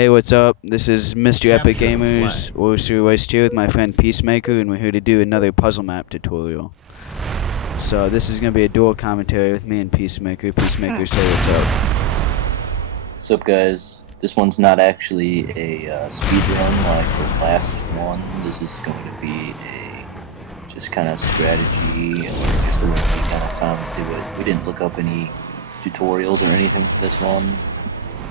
Hey, what's up? This is Mr. Epic Gamers, West here with my friend Peacemaker, and we're here to do another puzzle map tutorial. So this is going to be a dual commentary with me and Peacemaker. Peacemaker, say what's up. What's up, guys? This one's not actually a speed run like the last one. This is going to be a just kind of strategy, and just the way we kind of found to do it. We didn't look up any tutorials or anything for this one.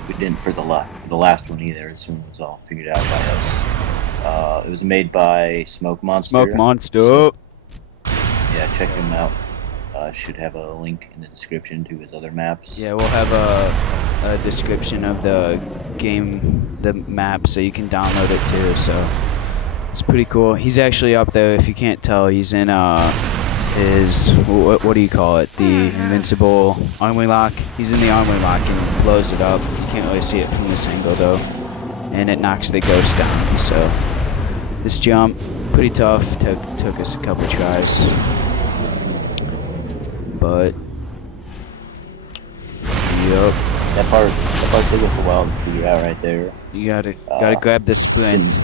We didn't for the last one either. This one was all figured out by us. It was made by Smoke Monster. Smoke Monster. So, yeah, check him out. Should have a link in the description to his other maps. Yeah, we'll have a description of the map, so you can download it too. So it's pretty cool. He's actually up there. If you can't tell, he's in his what do you call it? The invincible armor lock. He's in the armor lock and blows it up. You can't really see it from this angle though, and it knocks the ghost down. So this jump, pretty tough. Took us a couple tries, but yep. That part took us a while to figure out right there. You gotta grab the sprint.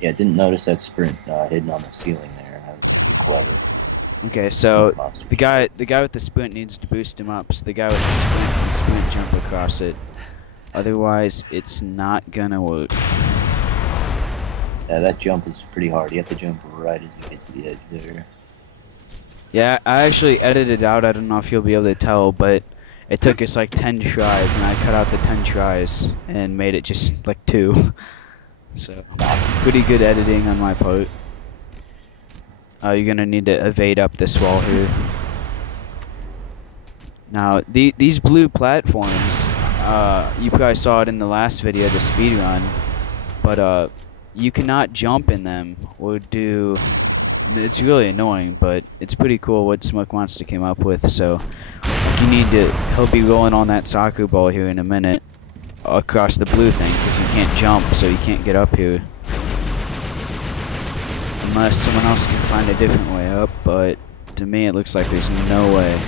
Didn't notice that sprint hidden on the ceiling there. That was pretty clever. Okay, so the guy with the sprint needs to boost him up. So the guy with the sprint can sprint jump across it. Otherwise, it's not gonna work. Yeah, that jump is pretty hard. You have to jump right as you get to the edge there. Yeah, I actually edited it out. I don't know if you'll be able to tell, but it took us like 10 tries, and I cut out the 10 tries and made it just like 2. So, pretty good editing on my part. You're gonna need to evade up this wall here. Now, these blue platforms, you probably saw it in the last video, the speed run, but you cannot jump in them or do. It's really annoying, but it's pretty cool what Smoke Monster came up with. So you need to. He'll be rolling on that soccer ball here in a minute across the blue thing because you can't jump, so you can't get up here unless someone else can find a different way up. But to me, it looks like there's no way.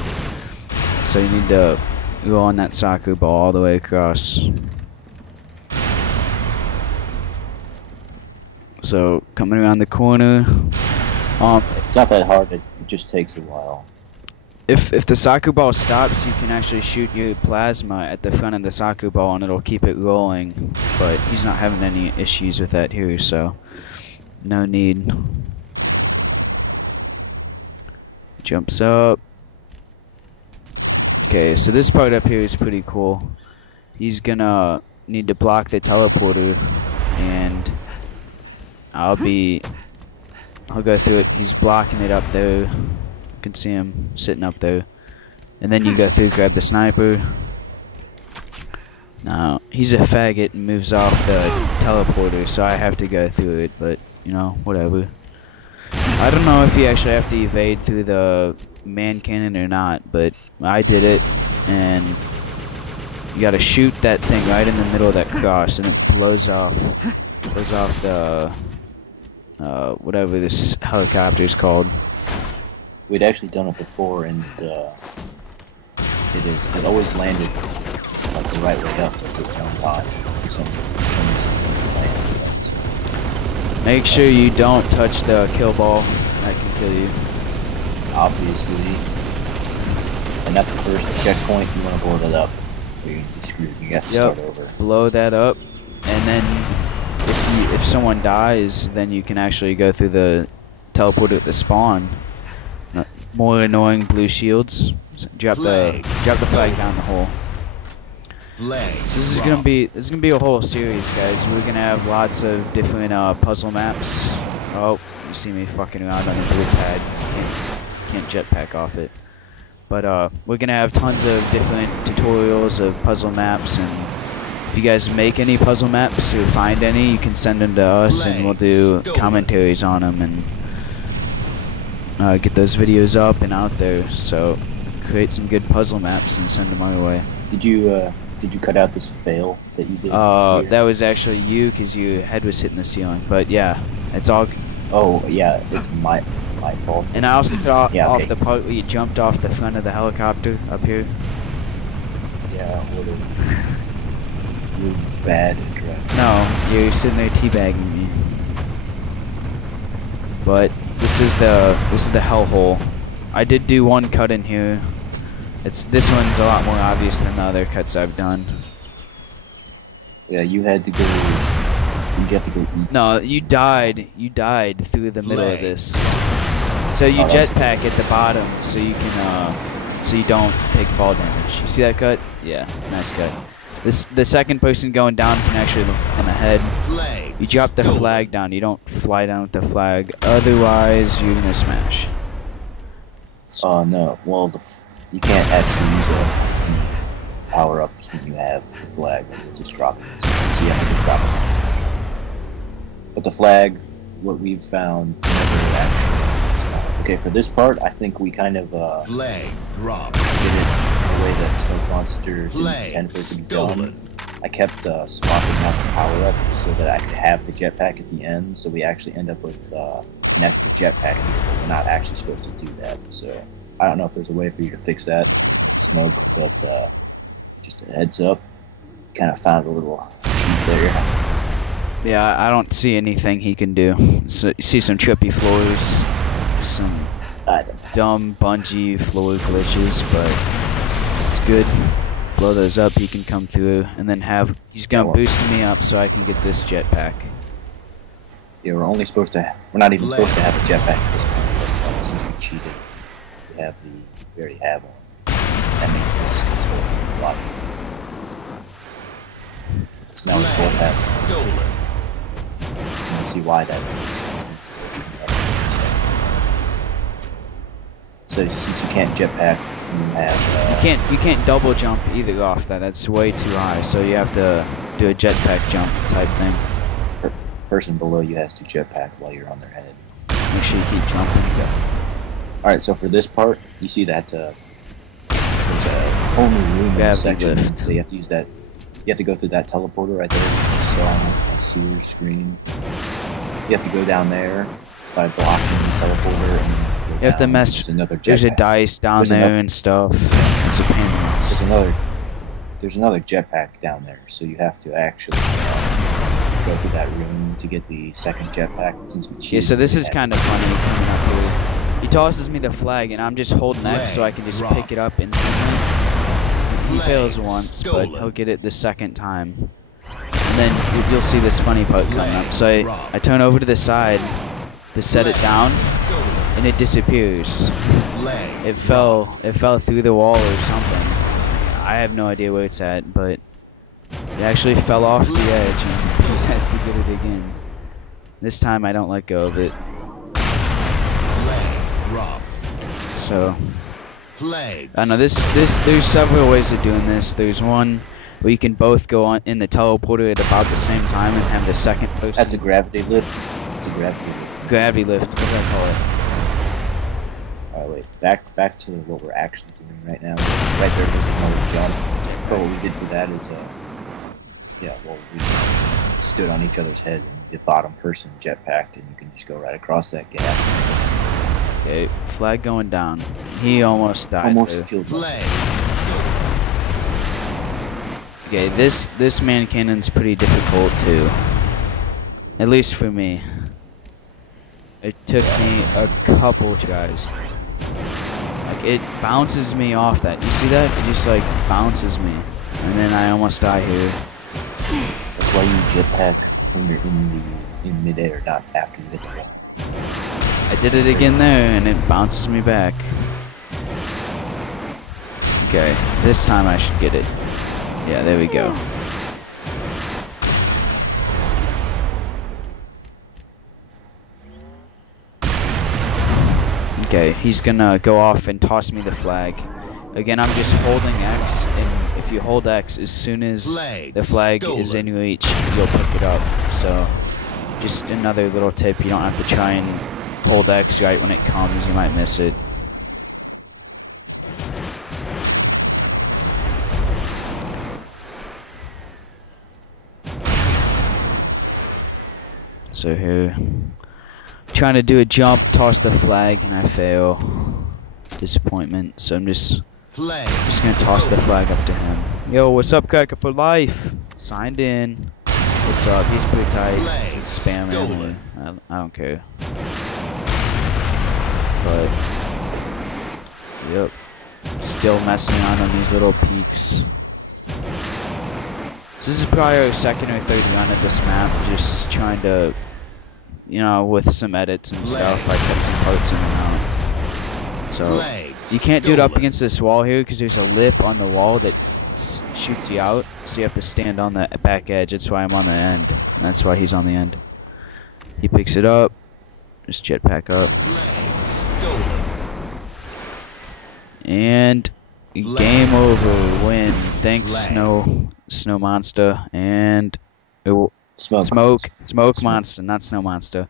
So you need to roll on that soccer ball all the way across. So coming around the corner. It's not that hard. It just takes a while. If the soccer ball stops, you can actually shoot your plasma at the front of the soccer ball and it'll keep it rolling. But he's not having any issues with that here, so no need. Jumps up. Okay, so this part up here is pretty cool. He's gonna need to block the teleporter, and I'll go through it. He's blocking it up there. You can see him sitting up there. And then you go through, grab the sniper. Now, he's a faggot and moves off the teleporter, so I have to go through it, but, you know, whatever. I don't know if you actually have to evade through the man cannon or not, but I did it, and you gotta shoot that thing right in the middle of that cross, and it blows off the whatever this helicopter is called. We'd actually done it before, and it always landed like the right way up at this one time. Make sure you don't touch the kill ball. That can kill you. Obviously. And that's the first checkpoint. You want to blow that up, or you're screwed. You have to start over. Blow that up, and then if someone dies, then you can actually go through the teleporter at the spawn. More annoying blue shields. Drop the flag down the hole. So this is gonna be a whole series, guys. We're gonna have lots of different puzzle maps. Oh, you see me fucking around on the blue pad. Can't jetpack off it. But we're gonna have tons of different tutorials of puzzle maps, and if you guys make any puzzle maps or find any, you can send them to us, and we'll do commentaries on them and get those videos up and out there. So create some good puzzle maps and send them our way. Did you cut out this fail that you did? That was actually you, because your head was hitting the ceiling. But yeah, it's all. Oh yeah, it's my fault. And I also cut off the part where you jumped off the front of the helicopter up here. Yeah, really bad at driving. No, you're sitting there teabagging me. But this is the hellhole. I did do one cut in here. This one's a lot more obvious than the other cuts I've done. Yeah, you had to go. You have to go eat. No, you died. You died through the middle of this. So you jetpack at the bottom, so you can, so you don't take fall damage. You see that cut? Yeah, nice cut. The second person going down can actually look in the head. You drop the flag down. You don't fly down with the flag. Otherwise, you're gonna smash. No. Well, you can't actually use a power-ups when you have the flag. You'll just drop it. So you have to just drop it. But the flag, what we've found, never actually. Okay, for this part, I think we kind of flag drop. did it in a way that Smoke Monster didn't intend for it to be done. I kept swapping out the power-up so that I could have the jetpack at the end. So we actually end up with an extra jetpack here. But we're not actually supposed to do that. So I don't know if there's a way for you to fix that, Smoke. But just a heads up, kind of found a little cheat there. Yeah, I don't see anything he can do. So you see some trippy floors, some dumb bungee floor glitches, but it's good. Blow those up, he can come through, and then he's gonna boost me up so I can get this jetpack. Yeah, we're only supposed to. We're not even supposed to have a jetpack at this point, but since we cheated, we already have one. That makes this a lot easier. So now we both have stolen. You see why that makes sense. So since you can't jetpack, you have you can't double jump either off that. That's way too high. So you have to do a jetpack jump type thing. Person below you has to jetpack while you're on their head. Make sure you keep jumping. All right. So for this part, you see that there's a whole new room in the section. So you have to use that. You have to go through that teleporter right there, which you saw on Sewer's screen. You have to go down there by blocking the teleporter, and you have to mess. There's a dice down there and stuff. It's a pain in the ass. There's another jetpack down there, so you have to actually go through that room to get the second jetpack. Since we cheated, yeah, so this is kind of funny coming up here. He tosses me the flag, and I'm just holding X so I can just pick it up instantly. He fails once, but he'll get it the second time. And then you'll see this funny part coming up. So I turn over to the side to set it down, and it disappears. It fell through the wall or something. I have no idea where it's at, but it actually fell off the edge, and he has to get it again. This time I don't let go of it. So I know there's several ways of doing this. There's one where you can both go on in the teleporter at about the same time and have the second person. That's a gravity lift. It's a gravity lift. Gravity lift. What do I call it? All right, wait. Back to what we're actually doing right now. Right there, there's another jump. So what we did for that is, we stood on each other's head and the bottom person jetpacked, and you can just go right across that gap. Okay, flag going down. He almost died. Almost killed me. Okay, this man cannon's pretty difficult too. At least for me. It took me a couple tries. Like, it bounces me off that. You see that? It just like bounces me. And then I almost die here. That's why you jetpack when you're in midair, not after you hit the wall. I did it again there, and it bounces me back. Okay, this time I should get it. Yeah, there we go. Okay, he's gonna go off and toss me the flag. Again, I'm just holding X, and if you hold X, as soon as the flag is in reach, you'll pick it up. So, just another little tip, you don't have to try and hold X right when it comes, you might miss it. So here, trying to do a jump, toss the flag, and I fail. Disappointment. So I'm just gonna toss the flag up to him. Yo, what's up, Cracker for life? Signed in. What's up? He's pretty tight. Flag He's spamming me. stolen. I don't care. But yep. Still messing around on these little peaks. This is probably our second or third run at this map, just trying to, you know, with some edits and stuff, I cut some parts in and out. So, Flag you can't do it up stolen. against this wall here, because there's a lip on the wall that shoots you out, so you have to stand on the back edge. That's why I'm on the end, and that's why he's on the end. He picks it up, just jetpack up, Flag stolen. and Flag. game over, win. Thanks, Flag. Snow Monster, and Smoke Monster, not Snow Monster.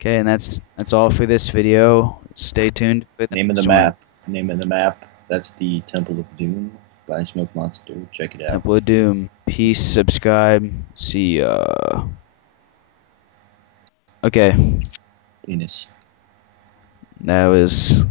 Okay, and that's all for this video. Stay tuned for the Name of the next one. map. Name of the map. That's the Temple of Doom by Smoke Monster. Check it out. Temple of Doom. Peace, subscribe. See ya. Okay, Penis. that was